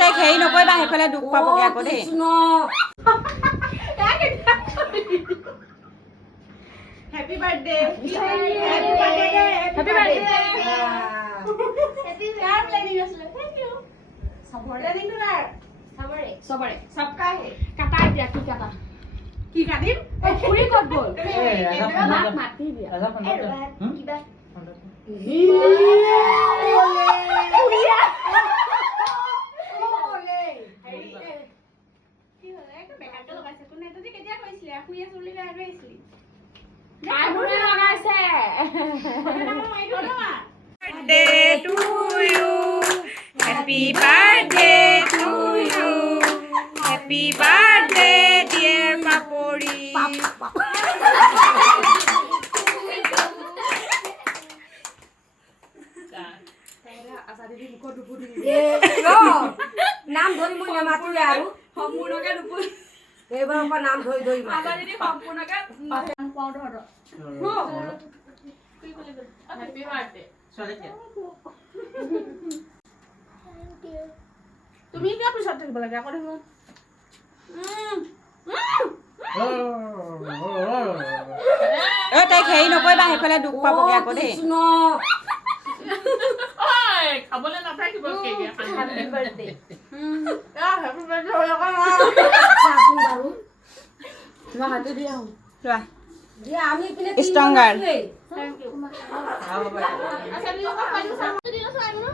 তাইক হেৰি নকৰিবা, সেইফালে দুখ পাবগে আকৌ দেই। Happy birthday. Happy birthday. Car planning asle. Thank you. Planning to car. Sabare. Sabka hai. Kata dia ki kata. Ki katim? Puri kot bol. Mati dia. Kiba. Birthday to you. Happy birthday to you. Happy birthday, dear Papori. নাম ধৰি মই নামাতিলে আৰু সম্পূৰ্ণকে নুপুৰ এইবাৰৰ পৰা নাম ধৰি ধৰি মাতে। আবাৰ যদি সম্পূৰ্ণকে পাউডাৰ হৰ হ্যাপি বাৰ্থডে তুমি কিয় পিছত থাকিব লাগে আকৌ দেখোন তাইক হেৰি নকৰিবা, সেইফালে দুখ পাবগে আকৌ দেই। কৃষ্ণ খাবলৈ নাথাকিব cake happy birthday happy birthday হৈ আকৌ চাচোন বাৰু মই হাতে দি আহো লোৱা। দিয়া আমি পিনে Stronger. থ্যাংক ইউ আচ্ছা দিও পাইছো সামনে দিও চাই ন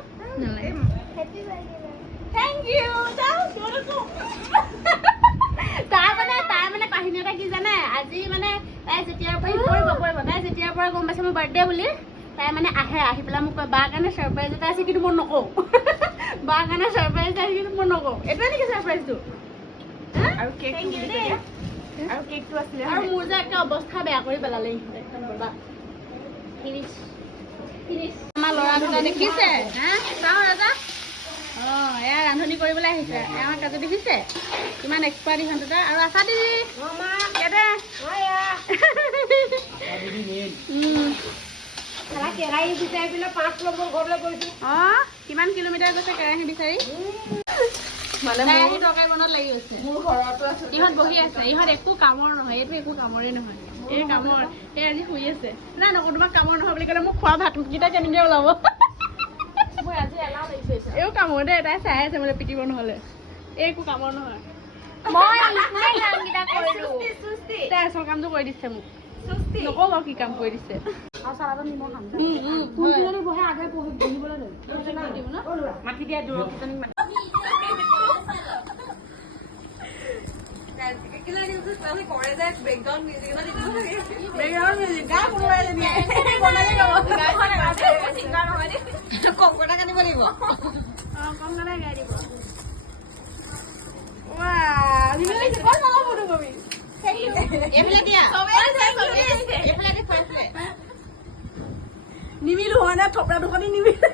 থ্যাংক ইউ যাও তোৰকো তাৰ মানে কাহিনী এটা কি জানে আজি মানে তাই যেতিয়াৰ পৰা তাই যেতিয়াৰ পৰা গম পাইছে মোৰ বাৰ্থডে বুলি তাই মানে আহি পেলাই মোক কয় বা কাৰণে সাৰপ্ৰাইজ এটা আছে কিন্তু মই নকওঁ বা কাৰণে সাৰপ্ৰাইজ আছে কিন্তু মই নকওঁ এইটোৱে নেকি সাৰপ্ৰাইজটো আৰু কেক আৰু কেকটো আছিলে আৰু মোৰ যে একটা অৱস্থা বেয়া কৰি পেলালে একদম বৰবাদ ফিনিশ আমাৰ ল'ৰা দুটা দেখিছে হা চাও ৰাজা এয়া ৰান্ধনি কৰিবলৈ আহিছে আমাৰ কাজু দেখিছে কিমান এক্সপাৰ্ট ইহঁত দুটা আৰু আছা দিদি ইয়াতে কেৰাহী বিচাৰি পিনে 5 নম্বৰ ঘৰলৈ গৈছো কিমান কিলোমিটাৰ গৈছে কেৰাহী বিচাৰি কেৰাহী তৰকাৰী বনাত লাগি গৈছে মোৰ ঘৰতো আছে ইহঁত বহি আছে ইহঁত একো কামৰ নহয় এইটো একো কামৰে নহয় এই কামৰ এই আজি শুই আছে নাই নকওঁ তোমাক কামৰ নহয় বুলি ক'লে মোক খোৱা ভাতকেইটা কেনেকৈ ওলাব মই আজি এলাহ লাগিছে এইও কামৰ দেই তাই চাই আছে মানে পিটিব নহ'লে এই একো কামৰ নহয় তাই আচল কামটো কৰি দিছে মোক নকওঁ বাৰু কি কাম কৰি দিছে মাতি দিয়া দূৰত নিমিলো হয় না থপৰা দোকানী নিমিলো